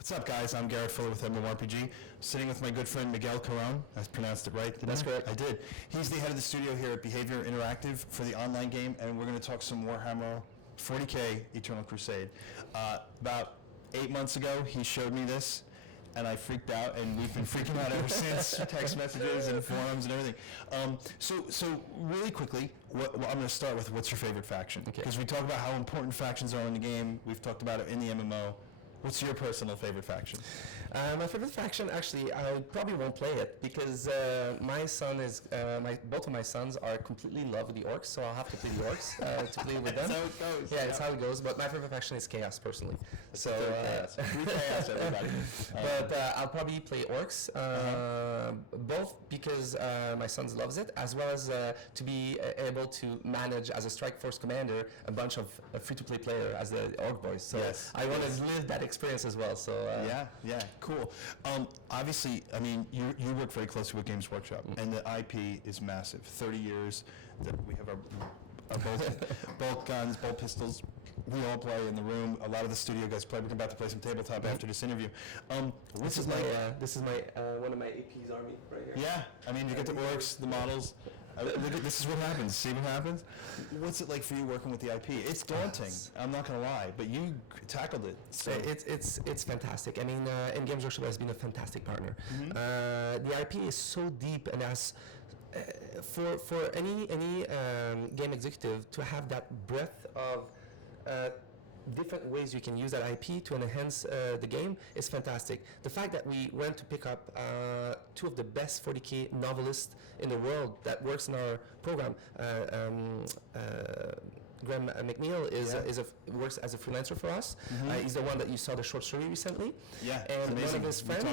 What's up, guys? I'm Garrett Fuller with MMORPG, sitting with my good friend Miguel Caron. I pronounced it right, didn't That's I? correct. I did. He's the head of the studio here at Behaviour Interactive for the online game, and we're going to talk some Warhammer 40K Eternal Crusade. About 8 months ago, he showed me this, and I freaked out, and we've been freaking out ever since, text messages and forums and everything. So really quickly, I'm going to start with what's your favorite faction? Okay. Because we talk about how important factions are in the game. We've talked about it in the MMO. What's your personal favorite faction? My favorite faction, actually, I probably won't play it because my son is, both of my sons are completely in love with the orcs, so I'll have to play the orcs to play with them. That's how it goes. Yeah, it's how it goes. But my favorite faction is Chaos, personally. So Chaos. Free Chaos, everybody. But I'll probably play orcs, both because my son loves it, as well as to be able to manage as a Strike Force commander a bunch of free-to-play player as the orc boys. So Yes. I want to live that experience as well. So Yeah, cool. Obviously, I mean, you work very closely with Games Workshop, and the IP is massive. 30 years that we have our bolt guns, bolt pistols. We all play in the room. A lot of the studio guys play. We're about to play some tabletop after this interview. this is my one of my AP's army right here. Yeah, I mean, you get the orcs, the models. Look at, this is what happens. See what happens? What's it like for you working with the IP? It's daunting. I'm not going to lie, but you tackled it. So It's fantastic. I mean, and Games Workshop has been a fantastic partner. The IP is so deep, and as for any game executive to have that breadth of different ways you can use that IP to enhance the game is fantastic. The fact that we went to pick up two of the best 40K novelists in the world that works in our program, Graham McNeil works as a freelancer for us. He's the one that you saw the short story recently. Yeah, and amazing. One of his friends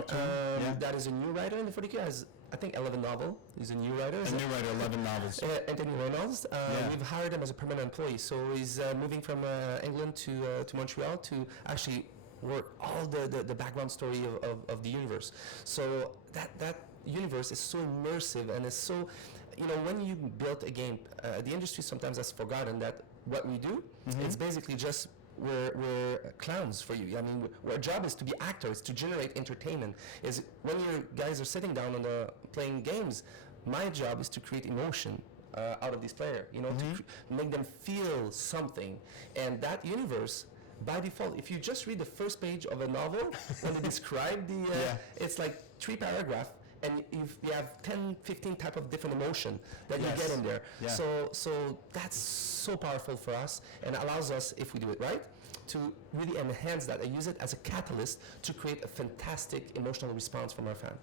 that is a new writer in the 40K has, I think, 11 novel. He's a new writer. 11 novels. Anthony Reynolds. We've hired him as a permanent employee. So he's moving from England to Montreal to actually work all the background story of the universe. So that universe is so immersive, and it's so, when you build a game, the industry sometimes has forgotten that what we do, it's basically just we're clowns for you. I mean, our job is to be actors, to generate entertainment. Is when you guys are sitting down and playing games, my job is to create emotion out of these players. To make them feel something, and that universe. By default, if you just read the first page of a novel, when they describe it's like 3 paragraphs, and if you have 10, 15 type of different emotion that you get in there. Yeah. So that's so powerful for us, and allows us, if we do it right, to really enhance that and use it as a catalyst to create a fantastic emotional response from our fan.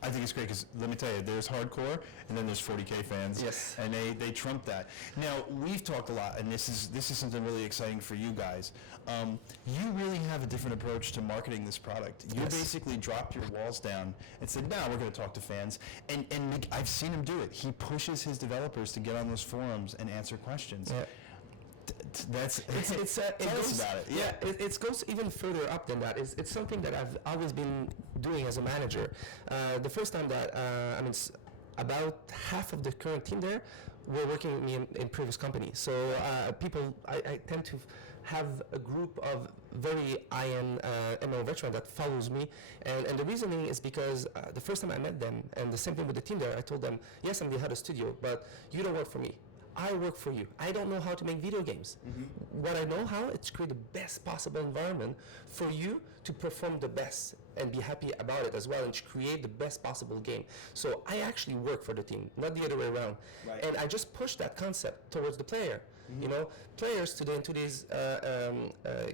I think it's great because, let me tell you, there's hardcore and then there's 40K fans. Yes. And they trump that. Now, we've talked a lot, and this is something really exciting for you guys. You really have a different approach to marketing this product. You basically dropped your walls down and said, no, we're going to talk to fans. And I've seen him do it. He pushes his developers to get on those forums and answer questions. Yeah. Tell us about it. Yeah, it goes even further up than that. It's something that I've always been doing as a manager. The first time that about half of the current team there were working with me in previous companies. So I tend to have a group of very high-end MMO veterans that follows me, and the reasoning is because the first time I met them, and the same thing with the team there, I told them, yes, I'm the head of studio, but you don't work for me. I work for you. I don't know how to make video games. What I know how is to create the best possible environment for you to perform the best and be happy about it as well, and to create the best possible game. So I actually work for the team, not the other way around. Right. And I just push that concept towards the player. Players today in today's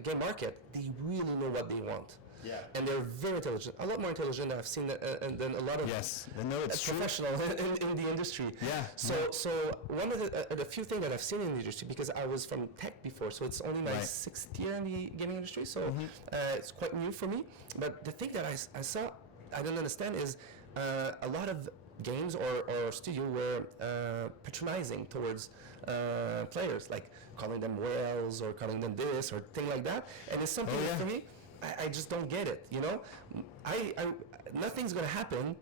game market, they really know what they want. Yeah. And they're very intelligent, a lot more intelligent than I've seen than a lot of professionals in the industry. Yeah. So one of the few things that I've seen in the industry, because I was from tech before, so it's only my 6th year in the gaming industry, so it's quite new for me. But the thing that I saw, I didn't understand, is a lot of games or studio were patronizing towards players, like calling them whales or calling them this or thing like that. And it's something for me, I just don't get it. Nothing's gonna happen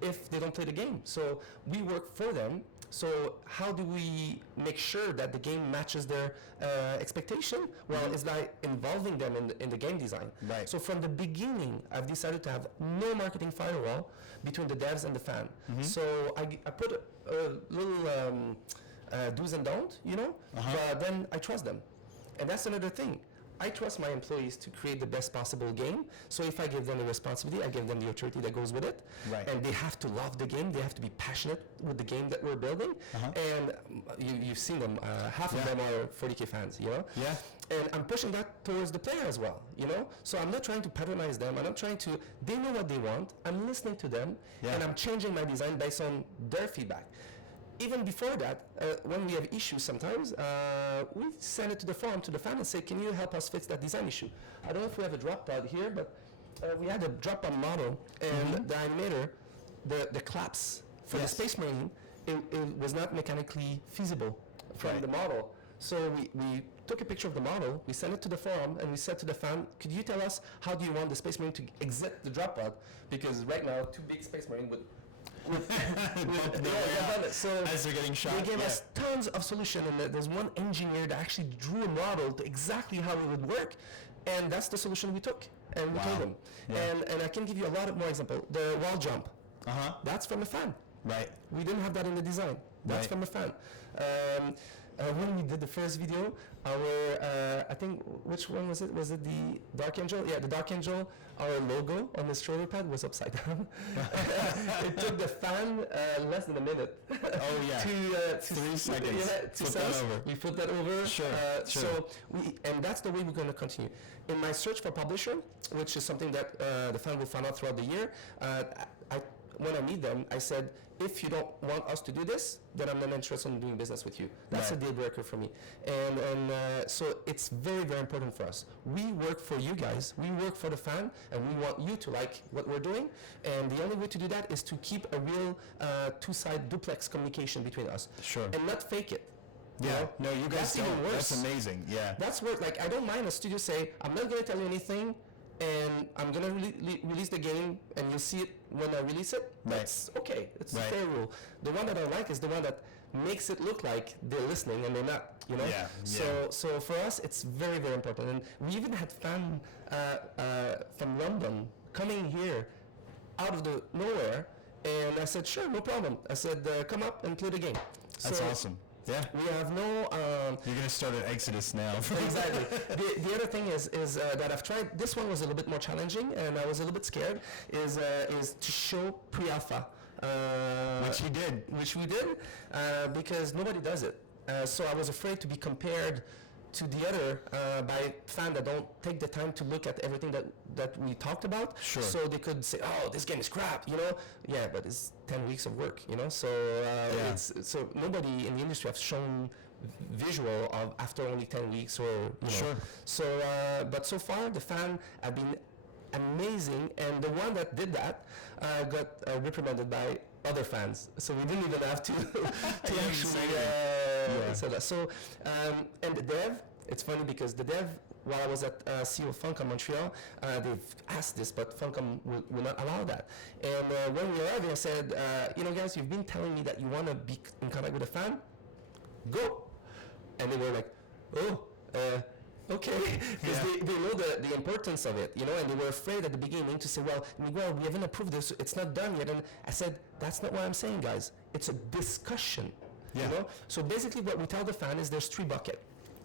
if they don't play the game. So we work for them So how do we make sure that the game matches their expectation? Well, it's like involving them in the game design. Right. So from the beginning, I've decided to have no marketing firewall between the devs and the fan. So I put a little do's and don'ts, but then I trust them. And that's another thing. I trust my employees to create the best possible game. So if I give them the responsibility, I give them the authority that goes with it. Right. And they have to love the game. They have to be passionate with the game that we're building. And you've seen them. Half of them are 40K fans, Yeah. And I'm pushing that towards the player as well, So I'm not trying to patronize them. I'm not trying to, they know what they want. I'm listening to them. And I'm changing my design based on their feedback. Even before that, when we have issues sometimes, we send it to the forum, to the fan, and say, can you help us fix that design issue? I don't know if we have a drop pod here, but we had a drop pod model, and the animator, the claps for the Space Marine, it was not mechanically feasible from the model. So we took a picture of the model, we sent it to the forum, and we said to the fan, could you tell us how do you want the Space Marine to exit the drop pod? Because right now, two big Space Marine would so as they're getting shot. They gave us tons of solutions, and there's one engineer that actually drew a model to exactly how it would work, and that's the solution we took, and we told them. And I can give you a lot of more examples. The wall jump, that's from a fan. Right. We didn't have that in the design. That's from a fan. When we did the first video, I think, which one was it? Was it the Dark Angel? Yeah, the Dark Angel, our logo on the shoulder pad was upside down. It took the fan less than a minute. Oh, yeah. to 3 seconds. to Flip that over. We flipped that over. Sure. So and that's the way we're going to continue. In my search for publisher, which is something that the fan will find out throughout the year, when I meet them, I said, if you don't want us to do this, then I'm not interested in doing business with you. That's a deal breaker for me. And so it's very, very important for us. We work for you guys. We work for the fan, and we want you to like what we're doing. And the only way to do that is to keep a real two-side duplex communication between us. Sure. And not fake it. Yeah. No, you guys That's even don't. worse. That's amazing. Yeah. That's work. Like, I don't mind a studio say, I'm not going to tell you anything, and I'm going to release the game, and you'll see it when I release it. That's okay. It's a fair rule. The one that I like is the one that makes it look like they're listening and they're not, Yeah. So for us, it's very, very important. And we even had fan from London coming here out of the nowhere, and I said, sure, no problem. I said, come up and play the game. That's awesome. Yeah. We have no... You're going to start an exodus now. Exactly. The other thing is that I've tried, this one was a little bit more challenging, and I was a little bit scared, is to show pre-alpha. Which you did. Which we did, because nobody does it. So I was afraid to be compared to the other by fans that don't take the time to look at everything that we talked about. Sure. So they could say, oh, this game is crap, Yeah, but it's 10 weeks of work, So so nobody in the industry has shown visual of after only 10 weeks or, Sure. So, but so far the fan have been amazing, and the one that did that got reprimanded by other fans, so we didn't even have to actually say that. So and the dev, it's funny because the dev, while I was at CEO Funcom Montreal, they've asked this, but Funcom will not allow that. And when we arrived, I said, guys, you've been telling me that you want to be in contact with a fan, go. And they were like, oh, okay, because they know the importance of it, and they were afraid at the beginning to say, well, Miguel, we haven't approved this, it's not done yet. And I said, that's not what I'm saying, guys. It's a discussion, So basically what we tell the fan is there's 3 buckets,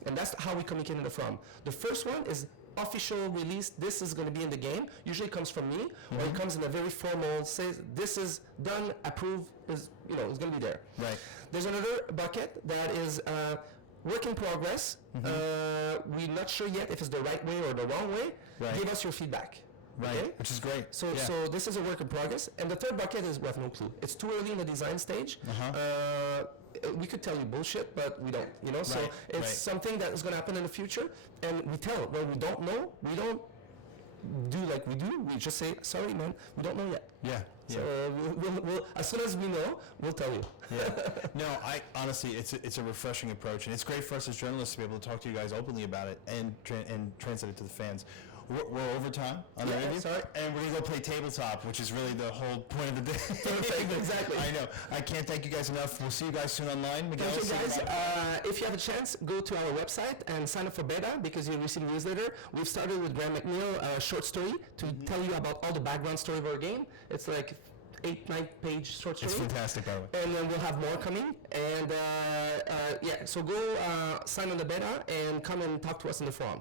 and that's how we communicate in the forum. The first one is official release, this is going to be in the game, usually comes from me, or it comes in a very formal, says, this is done, approved, is, it's going to be there. Right. There's another bucket that is, work in progress. We're not sure yet if it's the right way or the wrong way. Right. Give us your feedback. Right, Okay? which is great. So this is a work in progress. And the third bucket is we have no clue. It's too early in the design stage. We could tell you bullshit, but we don't. So it's something that is going to happen in the future. And we tell when we don't know, we don't do like we do. We just say, sorry, man, we don't know yet. Yeah. So we'll as soon as we know, we'll tell you. No, I honestly, it's a refreshing approach, and it's great for us as journalists to be able to talk to you guys openly about it and translate it to the fans. we're over time on our interview. Sorry. And we're going to go play tabletop, which is really the whole point of the day. Perfect, exactly. I know. I can't thank you guys enough. We'll see you guys soon online. Miguel, Thank you see guys. bye. If you have a chance, go to our website and sign up for beta because you'll receive a newsletter. We've started with Graham McNeil, a short story to tell you about all the background story of our game. It's like 8-9 page short story. It's fantastic, by the way. And then we'll have more coming. And yeah, so go sign on the beta and come and talk to us in the forum.